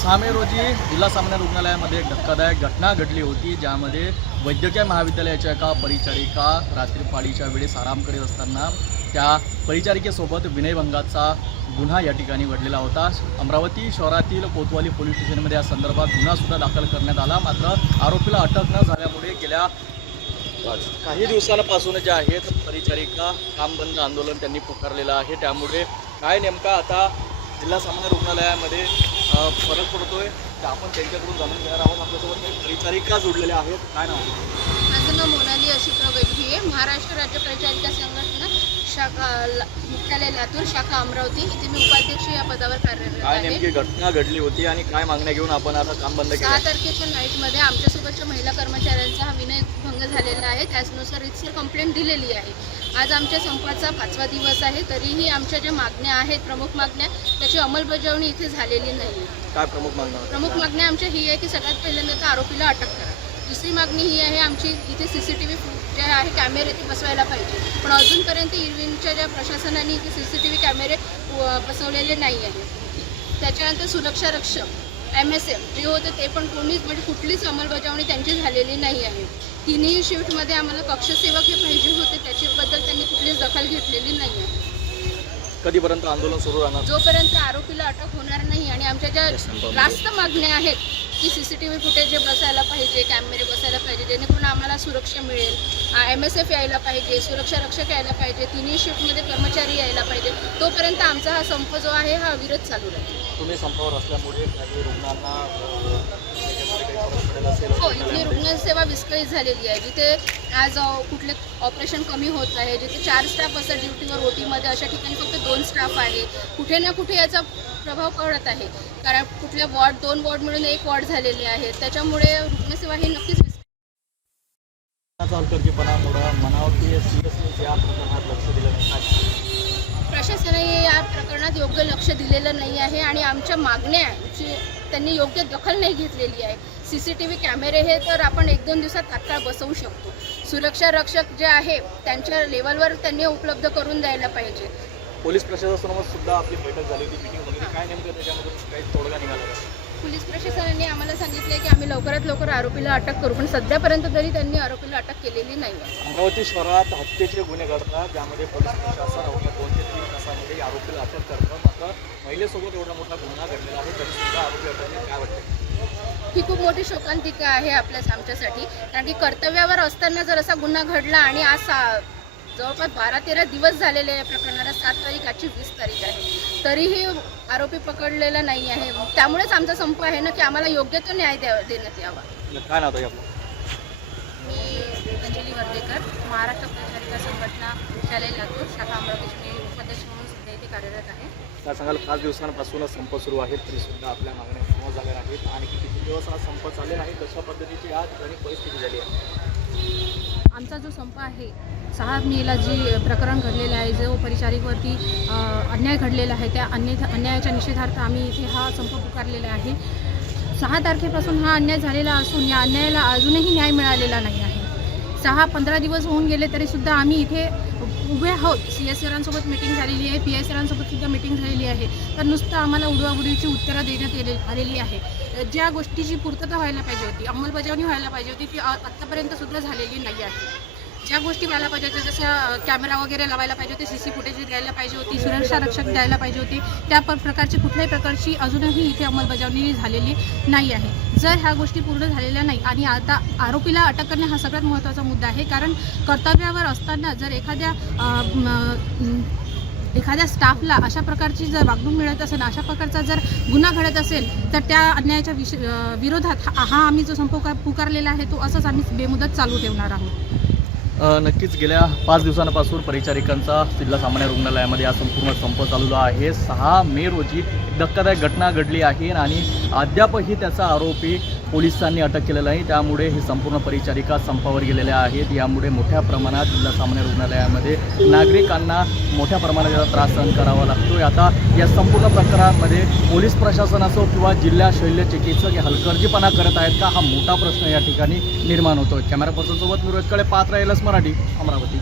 6 मे रोजी जिल्हा सामान्य रुग्णालयामध्ये एक धक्कादायक घटना घडली होती, ज्यामध्ये वैद्यकीय महाविद्यालयाच्या एका परिचारिका रात्री पाळीच्या वेळेस आराम करीत असताना त्या परिचारिकेसोबत विनयभंगाचा गुन्हा या ठिकाणी घडलेला होता। अमरावती शहरातील कोतवाली पोलीस स्टेशनमध्ये या संदर्भात गुन्हासुद्धा दाखल करण्यात आला। मात्र आरोपीला अटक न झाल्यामुळे गेल्या काही दिवसांपासून जे आहेत परिचारिका काम बंद आंदोलन त्यांनी पुकारलेलं आहे। त्यामुळे काय नेमका आता जिल्हा सामान्य रुग्णालयामध्ये फरक पडतोय तर आपण त्यांच्याकडून जाणून घेणार आहोत। आपल्यासोबत काही परिचारिका जोडलेल्या आहेत। काय नाव? माझं नाव मोनाली अशोकराव गजभी आहे। महाराष्ट्र राज्य परिचारिका संघटना शाखा मुख्यालय लातूर शाखा अमरावती इथे मी उपाध्यक्ष या पदावर कार्यरत काय आहे। नेमकी घटना घडली होती आणि काय मागण्या घेऊन आपण आता काम बंद केलं? 6 तारखेच्या नाईटमध्ये आमच्यासोबतच्या महिला कर्मचाऱ्यांचा हा विनयभंग झालेला आहे। त्याचनुसार रितसर कंप्लेंट दिलेली आहे। आज आमच्या संपाचा 5वा दिवस आहे, तरीही आमच्या ज्या मागण्या आहेत प्रमुख मागण्या त्याची अंमलबजावणी इथे झालेली नाही। काय प्रमुख मागण्या? प्रमुख मागण्या आमच्या ही आहे की सगळ्यात पहिल्यांदा तर आरोपीला अटक करा। दुसरी मागणी ही आहे आमची इथे CCTV जे आहे कॅमेरे ते बसवायला पाहिजे, पण अजूनपर्यंत इरविनच्या ज्या प्रशासनाने इथे CCTV कॅमेरे बसवलेले नाही आहेत। त्याच्यानंतर सुरक्षा रक्षक MSF जे होते ते पण कोणीच म्हणजे कुठलीच अंमलबजावणी त्यांची झालेली नाही आहे। तिन्ही शिफ्टमध्ये आम्हाला कक्षसेवक हे पाहिजे होते, त्याच्याबद्दल त्यांनी कुठलीच दखल घेतलेली नाही आहे। कधीपर्यंत आंदोलन सुरू राहणार? जोपर्यंत आरोपीला अटक होणार नाही आणि आमच्या ज्या रास्त मागण्या आहेत की CCTV फुटेज बसायला पाहिजे, कॅमेरे बसायला पाहिजे, जेणेकरून आम्हाला सुरक्षा मिळेल, MSF यायला पाहिजे, सुरक्षा रक्षक यायला पाहिजे, तिन्ही शिफ्टमध्ये कर्मचारी यायला पाहिजे, तोपर्यंत आमचा हा संप जो आहे हा अविरत चालू राहील। तुम्ही संपावर असल्यामुळे काही रुग्णांना हो, इथली रुग्णसेवा विस्कळीत झालेली आहे। जिथे आज कुठले ऑपरेशन कमी होत आहे, जिथे 4 स्टाफ असतात ड्युटीवर OTमध्ये, अशा ठिकाणी फक्त 2 स्टाफ आहे। कुठे ना कुठे याचा प्रभाव पडत आहे, कारण कुठल्या वॉर्ड 2 वॉर्ड मिळून 1 वॉर्ड झालेली आहे। त्याच्यामुळे रुग्णसेवा ही नक्कीच म्हणावं की सिरियसली या प्रकरणात लक्ष दिलं नाही। प्रशासनाने या प्रकरणात योग्य लक्ष दिलेलं नाही आहे आणि आमच्या मागण्यांची त्यांनी योग्य दखल नाही घेतलेली आहे। CCTV कॅमेरे हे तर आपण 1-2 दिवसात तात्काळ बसवू शकतो। सुरक्षा रक्षक जे आहे त्यांच्या लेवलवर त्यांनी उपलब्ध करून द्यायला पाहिजे। पोलीस प्रशासनासोबत सुद्धा आपली बैठक झाली होती, मीटिंग वगैरे, काय नेमकं त्याच्यामधून काही तोडगा निघाला? पोलीस प्रशासनाने आम्हाला सांगितले की आम्ही लवकरात लवकर आरोपीला अटक करू, पण सध्यापर्यंत तरी त्यांनी आरोपीला अटक केलेली नाही आहे। अमरावती शहरात हत्येचे गुन्हे घडतात, ज्यामध्ये पोलीस प्रशासन अवघ्या 2 ते 3 तासामध्ये आरोपीला अटक करतं। मात्र महिलेसोबत एवढा मोठा गुन्हा घडलेला आहे तरी सुद्धा आरोपी अटक काय वाटते? ही खूप मोठी शोकांतिका आहे आमच्यासाठी, कारण की कर्तव्यावर असताना जर असा गुन्हा घडला आणि आज जवळपास 12-13 दिवस झालेले या प्रकरणाला, 7 तारीख आजची 20 तारीख आहे, तरीही आरोपी पकडलेला नाही आहे। त्यामुळेच आमचा संप आहे ना की आम्हाला योग्य तो न्याय देण्यात यावा। काय नाव आहे आपलं? मी अंजली वर्देकर, महाराष्ट्र परिचारिका संघटना मुख्यालय लातूर शाखा अमरावतीची मी उपाध्यक्ष म्हणून सध्या इथे कार्यरत आहे। काय सांगाल, 5 दिवसांपासूनच संप सुरू आहे तरी सुद्धा आपल्या मागण्या पूर्ण झाल्या नाहीत आणि किती दिवस हा संप चालले नाही, कशा पद्धतीची या ठिकाणी परिस्थिती झाली आहे? आमचा जो संप आहे 6 मेला जी प्रकरण घडलेलं आहे, जो परिचारिकेवरती अन्याय घडलेला आहे, त्या अन्यायाच्या निषेधार्थ आम्ही इथे हा संप पुकारलेला आहे। 6 तारखेपासून हा अन्याय झालेला असून या अन्यायाला अजूनही न्याय मिळालेला नाही आहे। 6-15 दिवस होऊन गेले तरीसुद्धा आम्ही इथे उभे आहोत। CS सरांसोबत मीटिंग झालेली आहे, PI सरांसोबत सुद्धा मीटिंग झालेली आहे, तर नुसतं आम्हाला उडवाउडवीची उत्तरं देण्यात आलेली आहे। ज्या गोष्टीची पूर्तता व्हायला पाहिजे होती, अंमलबजावणी व्हायला पाहिजे होती, ती आत्तापर्यंत सुद्धा झालेली नाही आहे। ज्या गोष्टी व्हायला पाहिजे होत्या, जसं कॅमेरा वगैरे लावायला पाहिजे होते, CC फुटेज द्यायला पाहिजे होती, सुरक्षा रक्षक द्यायला पाहिजे होते, त्या प्रकारची कुठल्याही प्रकारची अजूनही इथे अंमलबजावणी झालेली नाही आहे। जर ह्या गोष्टी पूर्ण झालेल्या नाही आणि आता आरोपीला अटक करणे हा सगळ्यात महत्त्वाचा मुद्दा आहे, कारण कर्तव्यावर असताना जर एखाद्या स्टाफला अशा प्रकारची जर वागणूक मिळत असेल, अशा प्रकारचा जर गुन्हा घडत असेल, तर त्या अन्यायाच्या विरोधात हा आम्ही जो संप पुकारलेला आहे तो असंच आम्ही बेमुदत चालू ठेवणार आहोत। नक्कीच गेल्या 5 दिवसांपासून परिचारिकांचा जिल्हा सामान्य रुग्णालयामध्ये हा संपूर्ण संप चालू आहे। 6 मे रोजी धक्कादायक घटना घडली आहे आणि अद्यापही त्याचा आरोपी पोलिसांनी अटक केलेलं आहे। त्यामुळे हे संपूर्ण परिचारिका संपावर गेलेल्या आहेत। यामुळे मोठ्या प्रमाणात जिल्हा सामान्य रुग्णालयामध्ये नागरिकांना मोठ्या प्रमाणात याचा त्रास सहन करावा लागतोय। आता या संपूर्ण प्रकरणामध्ये पोलीस प्रशासन असो किंवा जिल्हा शल्य चिकित्सक हे हलगर्जीपणा करत आहेत का, हा मोठा प्रश्न या ठिकाणी निर्माण होतोय। कॅमेरा पर्सनसोबत मी रोहित कडे, पाहत राहिलच मराठी, अमरावती।